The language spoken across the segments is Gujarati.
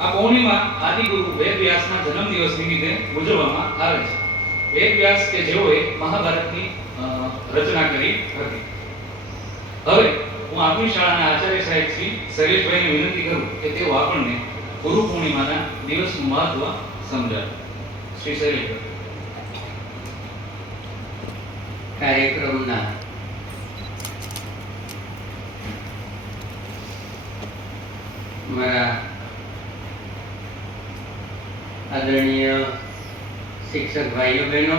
આ પૂર્ણિમા આદિગુરુ વેદવ્યાસના જન્મદિવસ નિમિત્તે ઉજવવામાં આવે છે. વેદવ્યાસ કે જેઓએ મહાભારતની રચના કરી હતી. હવે હું આપણી શાળાના આચાર્ય સાહેબ શ્રી શૈલેષભાઈને વિનંતી કરું કે તેઓ આપણને ગુરુ પૂર્ણિમાના દિવસનું મહત્વ સમજાવે. શ્રી શૈલેષભાઈ. કાર્યક્રમના મારા આદરણીય શિક્ષક ભાઈઓ બહેનો,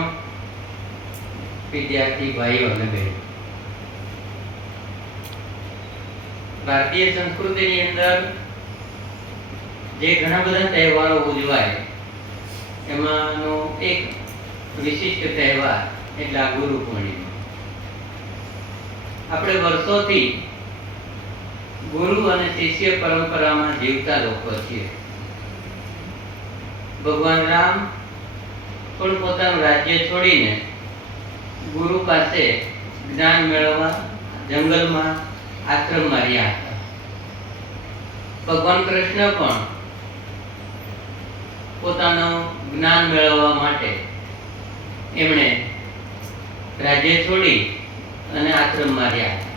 વિદ્યાર્થી ભાઈઓ અને બહેનો, ભારતીય સંસ્કૃતિની અંદર જે ઘણા બધા તહેવારો ઉજવાય એમાંનો એક વિશિષ્ટ તહેવાર એટલે આ ગુરુ પૂર્ણિમા. આપણે વર્ષોથી ગુરુ અને શિષ્ય પરંપરામાં જીવતા લોકો છીએ. ભગવાન રામ પણ પોતાનું રાજ્ય છોડીને ગુરુ પાસે જ્ઞાન મેળવવા જંગલમાં આશ્રમમાં રહ્યા હતા. ભગવાન કૃષ્ણ પણ પોતાનું જ્ઞાન મેળવવા માટે એમણે રાજ્ય છોડી અને આશ્રમમાં રહ્યા હતા.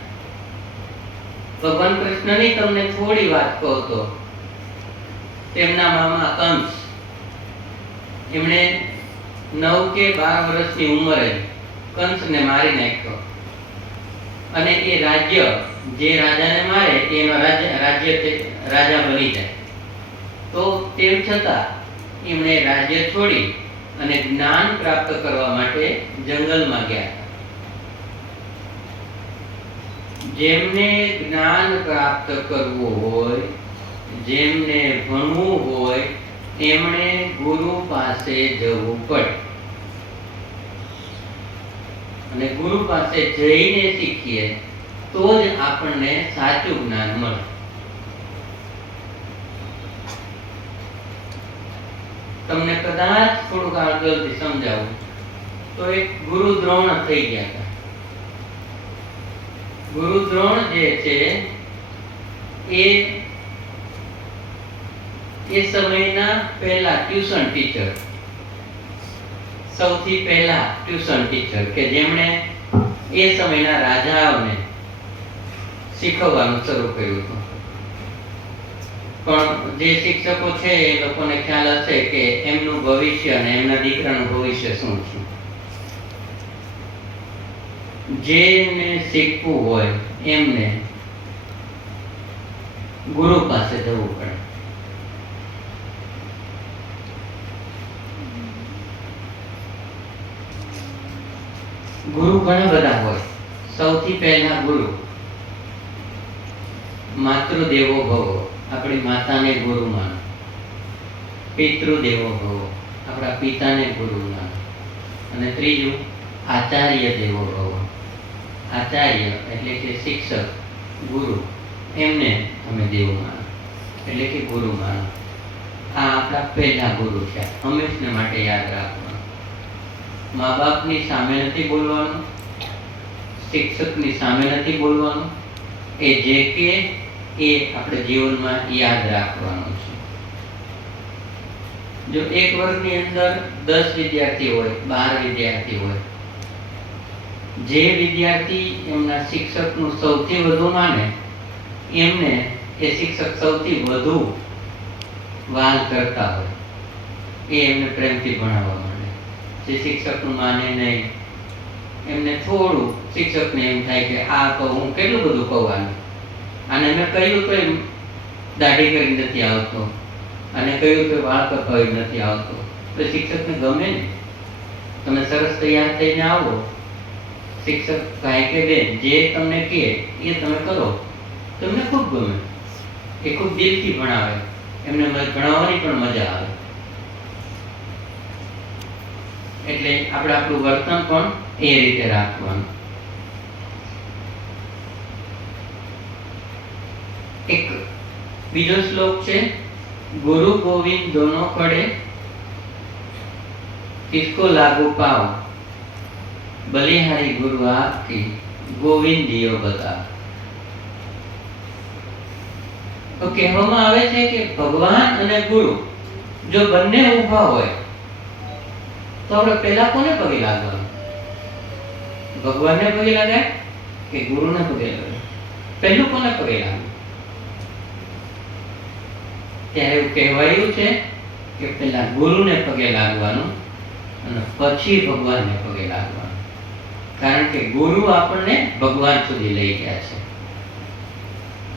ભગવાન કૃષ્ણની તમને થોડી વાત કહું તો તેમના મામા કંસ એમણે 9 કે 12 વર્ષની ઉંમરે કંસને મારી નાખ્યો અને એ રાજ્ય જે રાજાને મારે એનો રાજા બની જાય. તો તેમ છતાં એમણે રાજ્ય છોડી અને જ્ઞાન પ્રાપ્ત કરવા માટે જંગલમાં ગયા. જેમને જ્ઞાન પ્રાપ્ત કરવું હોય, જેમને ભણવું હોય, એમણે ગુરુ પાસે જવું પડે અને ગુરુ પાસે જઈને શીખીએ તો જ આપણને સાચું જ્ઞાન મળે. તમને કદાચ થોડુંક આગળથી સમજાવું તો એક ગુરુ દ્રોણ થઈ ગયા હતા. ગુરુ દ્રોણ જે છે એ સમયના પહેલા ટ્યુશન ટીચર, સૌથી પહેલા ટ્યુશન ટીચર કે જેમણે એ સમયના રાજાઓને શીખવવાનું શરૂ કર્યું હતું. પણ જે શિક્ષકો છે એ લોકોને ખ્યાલ હશે કે એમનું ભવિષ્ય અને એમના દીકરાનું ભવિષ્ય શું છે. જેને શીખવું હોય એમને ગુરુ પાસે જવું પડે. ગુરુ ઘણા બધા હોય. સૌથી પહેલા ગુરુ માતૃદેવો ભવ, આપણી માતાને ગુરુ માનો. પિતૃદેવો ભવ, આપણા પિતાને ગુરુ માનો. અને ત્રીજું આચાર્ય દેવો ભવ. આચાર્ય એટલે કે શિક્ષક, ગુરુ, એમને અમે દેવ માનો એટલે કે ગુરુ માનો. આ આપણા પહેલા ગુરુ છે. હંમેશને માટે યાદ રાખવાનું. મા બાપની સામે નથી બોલવાનું, શિક્ષકની સામે નથી બોલવાનું. એ જે કે એ આપણે જીવનમાં યાદ રાખવાનું છે. જો એક વર્ગની અંદર 10 વિદ્યાર્થી હોય, 12 વિદ્યાર્થી હોય, જે વિદ્યાર્થી એમના શિક્ષકનું સૌથી વધુ માને એમને એ શિક્ષક સૌથી વધુ વાલ કરતા હોય, એ એમને પ્રેમથી ભણાવવા માંડે. જે શિક્ષકનું માને નહીં એમને થોડું, શિક્ષકને એમ થાય કે આ તો હું કેટલું બધું કહેવાનું, અને મેં કહ્યું તો એમ દાઢી કરી નથી આવતો, અને કહ્યું તો વાળ કપાવી નથી આવતો, તો શિક્ષકને ગમે ને. તમે સરસ તૈયાર થઈને આવો, શિક્ષક ભાઈ કે બેન જે તમને કહે એ તમે કરો, તમને ખૂબ ગમે. એ ખૂબ દિલથી ભણાવે, એમને ભણાવવાની પણ મજા આવે. એટલે આપણે આપણું વર્તન પણ એ રીતે રાખવાનું. એક બીજો શ્લોક છે, ગુરુ ગોવિંદ દોનો પड़े किसको लागू पाओ, बलिहारी गुरु आपकी गोविंद दियो बता. તો કહેવામાં આવે છે કે ભગવાન અને ગુરુ જો બંને ઊભા હોય તો આપણે પહેલા કોને પગે લાગવાનું? ભગવાનને પગે લાગાય કે ગુરુને પગે લાગાય? પહેલું કોને પગે લાગવું? ત્યારે એવું કહેવાયું છે કે પહેલા ગુરુને પગે લાગવાનું અને પછી ભગવાનને પગે લાગવાનું. કારણ કે ગુરુ આપણને ભગવાન સુધી લઈ ગયા છે.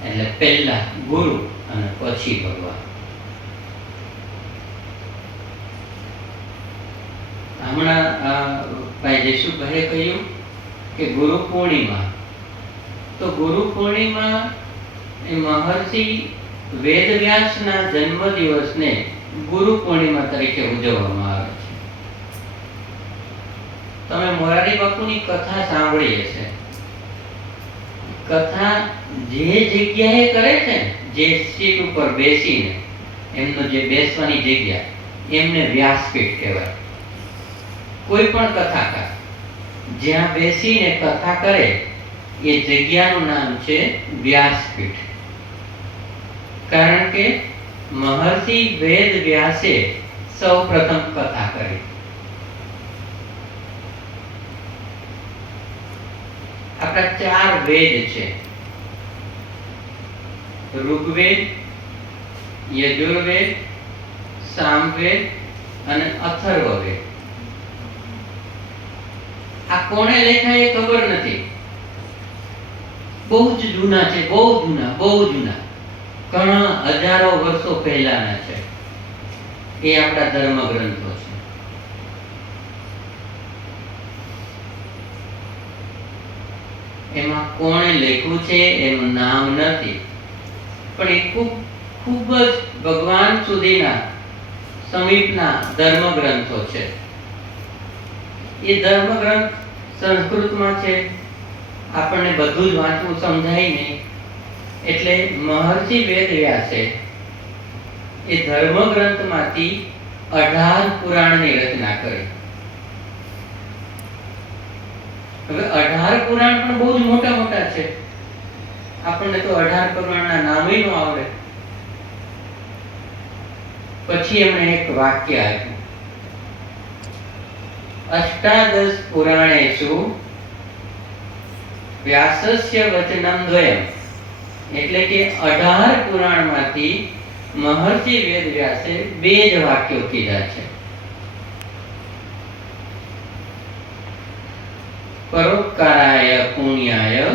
એટલે પહેલા ગુરુ અને પછી ભગવાન. હમણાં ભાઈ જયસુભાઈએ કહ્યું કે ગુરુ પૂર્ણિમા. તો ગુરુ પૂર્ણિમા એ મહર્ષિ વેદવ્યાસના જન્મદિવસને ગુરુ પૂર્ણિમા તરીકે ઉજવવામાં આવે છે. તમે મોરારી બાપુની કથા સાંભળી હશે. કથા જે જગ્યાએ કરે છે ને, જે સીટ ઉપર બેસીને એમનો જે બેસવાની જગ્યા, એમને વ્યાસપીઠ કહેવાય. કોઈ પણ કથાકાર જ્યાં બેસીને કથા કરે એ જગ્યાનું નામ છે વ્યાસપીઠ. કારણ કે મહર્ષિ વેદ વ્યાસે સૌ પ્રથમ કથા કરી. આપણા 4 વેદ છે: ઋગ્વેદ, યજુર્વેદ, સામવેદ અને અથર્વવેદ. આ કોણે લખ્યા એ ખબર નથી. બહુ જ જૂના છે, બહુ જૂના, ઘણા હજારો વર્ષો પહેલાના છે. એ આપણા ધર્મ ગ્રંથો છે. એમાં કોણે લખ્યું છે એનું નામ નથી, પણ એ ખૂબ જ ભગવાન સુધીના સમીપના ધર્મ ગ્રંથો છે. એ ધર્મ ગ્રંથ સંસ્કૃતમાં છે. આપણને બધું જ વાંચવું સમજાય નહીં. એટલે મહર્ષિ વેદવ્યાસે એ ધર્મ ગ્રંથમાંથી 18 પુરાણની રચના કરી. હવે 18 પુરાણ પણ બહુ જ મોટા છે. આપણને તો 18 પુરાણના નામ ય ન આવડે. પછી એમણે એક વાક્ય આપ્યું: અષ્ટાદશ પુરાણેષુ વ્યાસસ્ય વચનમ દ્વયમ. એટલે કે 18 પુરાણમાંથી મહર્ષિ વેદવ્યાસે 2 જ વાક્યો કીધા છે. પરોપકારાય પુણ્યાય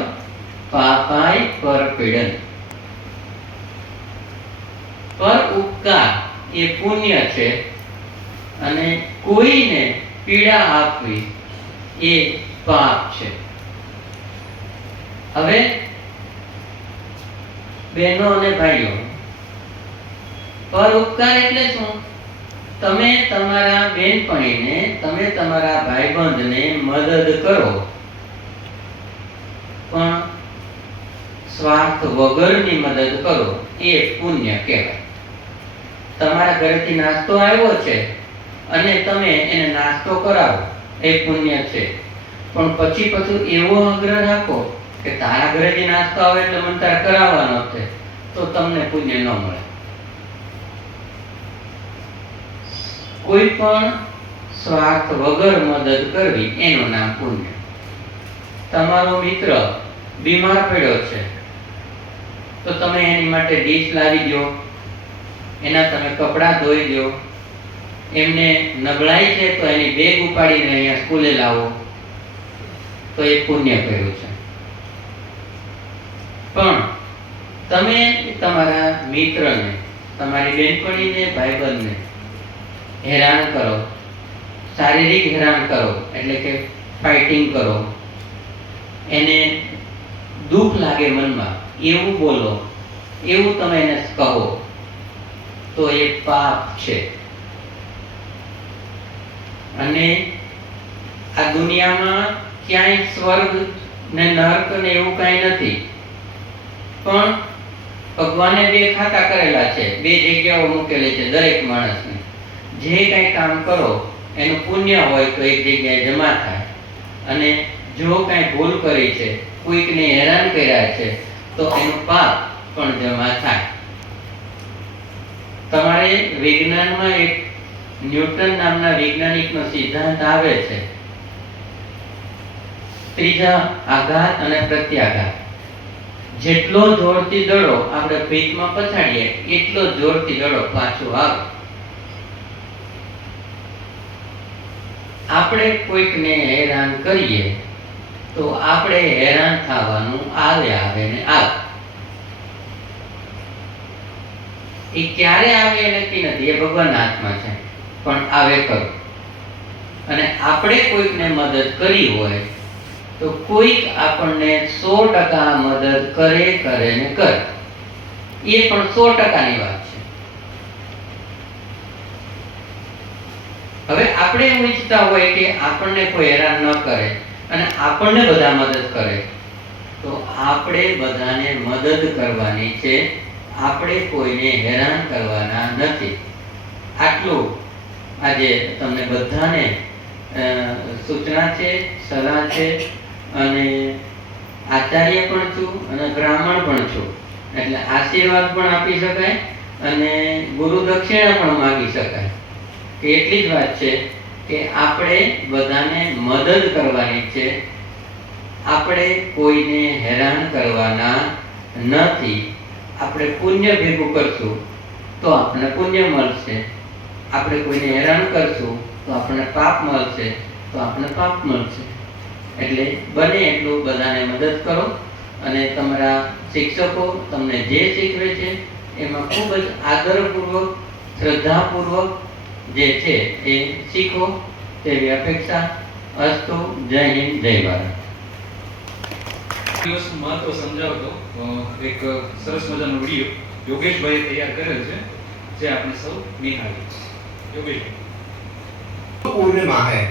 પાપાય પરપીડન. પર ઉપકાર એ પુણ્ય છે અને કોઈને પીડા આપવી એ પાપ છે. હવે બહેનો અને ભાઈઓ, પરોપકાર એટલે શું? તમે તમારા બેનપણીને, તમે તમારા ભાઈબંધને મદદ કરો, પણ સ્વાર્થ વગરની મદદ કરો, એ પુણ્ય કહેવાય. તમારા ઘરેથી નાસ્તો આવ્યો છે અને તમે એને નાસ્તો કરાવો, એ પુણ્ય છે. પણ પછી એવો આગ્રહ રાખો કે તારા ઘરેથી નાસ્તો આવે એટલે મને તારે કરાવવાનો છે, તો તમને પુણ્ય ન મળે. કોઈ પણ સ્વાર્થ વગર મદદ કરવી એનું નામ પુણ્ય. તમારો મિત્ર બીમાર પડ્યો છે તો તમે એની માટે ડીશ લાવી દો, એના તમે કપડાં ધોઈ દો. એમને નબળાઈ છે તો એની બેગ ઉપાડીને અહીંયા સ્કૂલે લાવો, તો એ પુણ્ય કર્યું છે. પણ તમે તમારા મિત્રને, તમારી બેનપણીને, ભાઈબંધને હેરાન કરો, શારીરિક હેરાન કરો, એટલે કે ફાઇટિંગ કરો, એને દુઃખ લાગે મનમાં, એવું બોલો, એવું તમે એને કહો, તો એ પાપ છે. અને આ દુનિયામાં ક્યાંય સ્વર્ગ ને નર્ક ને એવું કાંઈ નથી. પણ ભગવાને 2 ખાતા કરેલા છે, 2 જગ્યાઓ મૂકેલી છે દરેક માણસને. જે કાંઈ કામ કરો એનું પુણ્ય હોય તો એક જગ્યાએ જમા થાય, અને જો કાંઈ ભૂલ કરી છે, કોઈકને હેરાન કર્યા છે, તો એનું પાપ પણ જમા થાય. તમારે વિજ્ઞાનમાં એક ન્યૂટન નામના વૈજ્ઞાનિકનો સિદ્ધાંત આવે છે, ત્રીજા આઘાત અને પ્રત્યાઘાત. જેટલો જોરથી દડો આપણે ભીતમાં પછાડીએ એટલો જ જોરથી દડો પાછો આવે. આપણે કોઈકને હેરાન કરીએ તો આપણે હેરાન થવાનું આવે ને આવે. એ ક્યારે આવે એ નક્કી નથી, એ ભગવાનના હાથમાં છે, પણ આવે ખરું. અને આપણે કોઈકને મદદ કરી હોય તો કોઈક આપણને 100% મદદ કરે ને કરે. એ પણ 100%ની વાત છે. હવે આપણે એવું ઈચ્છતા હોય કે આપણને કોઈ હેરાન ન કરે અને આપણને બધા મદદ કરે, તો આપણે બધાને મદદ કરવાની છે, આપણે કોઈને હેરાન કરવાના નથી. આટલું આજે તમને બધાને સૂચના છે, સલાહ છે. અને આચાર્ય પણ છું અને બ્રાહ્મણ પણ છું, એટલે આશીર્વાદ પણ આપી શકાય અને ગુરુ દક્ષિણા પણ માગી શકાય. એટલી જ વાત છે કે આપણે બધાને મદદ કરવાની છે, આપણે કોઈને હેરાન કરવાના નથી. આપણે પુણ્ય ભેગું કરશું તો આપણને પુણ્ય મળશે, આપણે કોઈને હેરાન કરશું તો આપણને પાપ મળશે, તો આપણને પાપ મળશે. એટલે બને એટલું બધાને મદદ કરો અને તમારા શિક્ષકો તમને જે શીખવે છે એમાં ખૂબ જ આદરપૂર્વક, શ્રદ્ધાપૂર્વક જે છે એ શીખો તેવી અપેક્ષા. અસ્તુ. જય હિન્દ, જય ભારત. દિવસનું મહત્વ સમજાવતો એક સરસ મજાનો વિડીયો યોગેશભાઈએ તૈયાર કરેલ છે, જે આપણે સૌ નિહાળીએ. યોગેશભાઈ. पूर्णिमा है